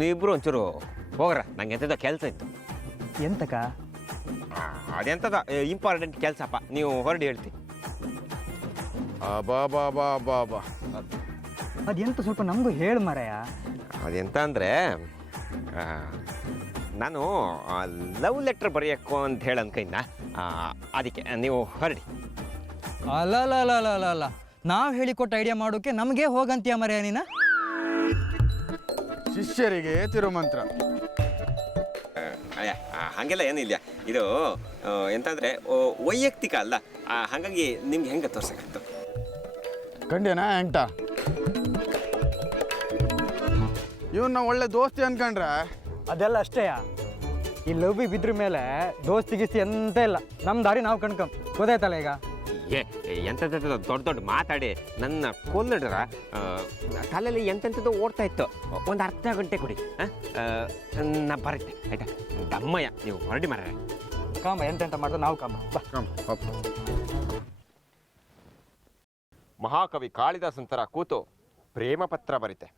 ನೀವಿಬ್ರು ಒಂಚೂರು ಹೋಗ್ರ, ನಂಗೆ ಎಂಥದ ಕೆಲಸ ಇತ್ತು. ಎಂತಕ? ಅದೆಂಥದ ಇಂಪಾರ್ಟೆಂಟ್ ಕೆಲಸಪ್ಪ, ನೀವು ಹೊರಡಿ ಹೇಳ್ತಿ. ಬಾ ಅದೆಂತ ಸ್ವಲ್ಪ ನಮಗೂ ಹೇಳು ಮಾರಾಯ. ಅದೆಂತ ಅಂದರೆ ನಾನು ಲವ್ ಲೆಟ್ರ್ ಬರೆಯೋಕ್ಕೂ ಅಂತ ಹೇಳಿ ಅನ್ಕೈನ, ಅದಕ್ಕೆ ನೀವು ಹೊರಡಿ. ಅಲ್ಲ ನಾವು ಹೇಳಿಕೊಟ್ಟ ಐಡಿಯಾ ಮಾಡೋಕೆ ನಮಗೆ ಹೋಗಂತೀಯ ಮಾರಾಯ ನೀನ. ಶಿಷ್ಯರಿಗೆ ತಿರುಮಂತ್ರ. ಅಯ್ಯ ಹಾಗೆಲ್ಲ ಏನಿಲ್ಲ, ಇದು ಎಂತಂದರೆ ವೈಯಕ್ತಿಕ ಅಲ್ಲ, ಹಾಗಾಗಿ ನಿಮ್ಗೆ ಹೆಂಗೆ ತೋರ್ಸಕ್ಕಾಗ್ತು? ಕಂಡ್ಯನಾ ಎಂಟ ಇವನ್ನ ಒಳ್ಳೆ ದೋಸ್ತಿ ಅನ್ಕೊಂಡ್ರೆ ಅದೆಲ್ಲ ಅಷ್ಟೇಯ. ಈ ಲವ್ ಬಿದ್ರ ಮೇಲೆ ದೋಸ್ತಿ ಗಿಸ್ತಿ ಎಂತ ಇಲ್ಲ, ನಮ್ಮ ದಾರಿ ನಾವು ಕಣ್ಕಂ. ಗೊತ್ತಾಯ್ತಲ್ಲ ಈಗ? ಎಂಥದ್ದು ದೊಡ್ಡ ದೊಡ್ಡ ಮಾತಾಡಿ ನನ್ನ ಕೊಲ್ಲಿಡ್ರ ತಲೆಯಲ್ಲಿ ಎಂತೆಂಥದ್ದು ಓಡ್ತಾ ಇತ್ತು. ಒಂದು ಅರ್ಧ ಗಂಟೆ ಕೊಡಿ, ನಾ ಬರುತ್ತೆ ಆಯ್ತಾ? ದಮ್ಮಯ್ಯ, ನೀವು ಹೊರಡಿ ಮಾರ. ಕಾಂಬ ಎಂತೆಂತ ಮಾಡ್ದು ನಾವು ಕಾಂಬ. ಮಹಾಕವಿ ಕಾಳಿದಾಸಂತರ ಕೂತು ಪ್ರೇಮ ಪತ್ರ ಬರೀತೆ.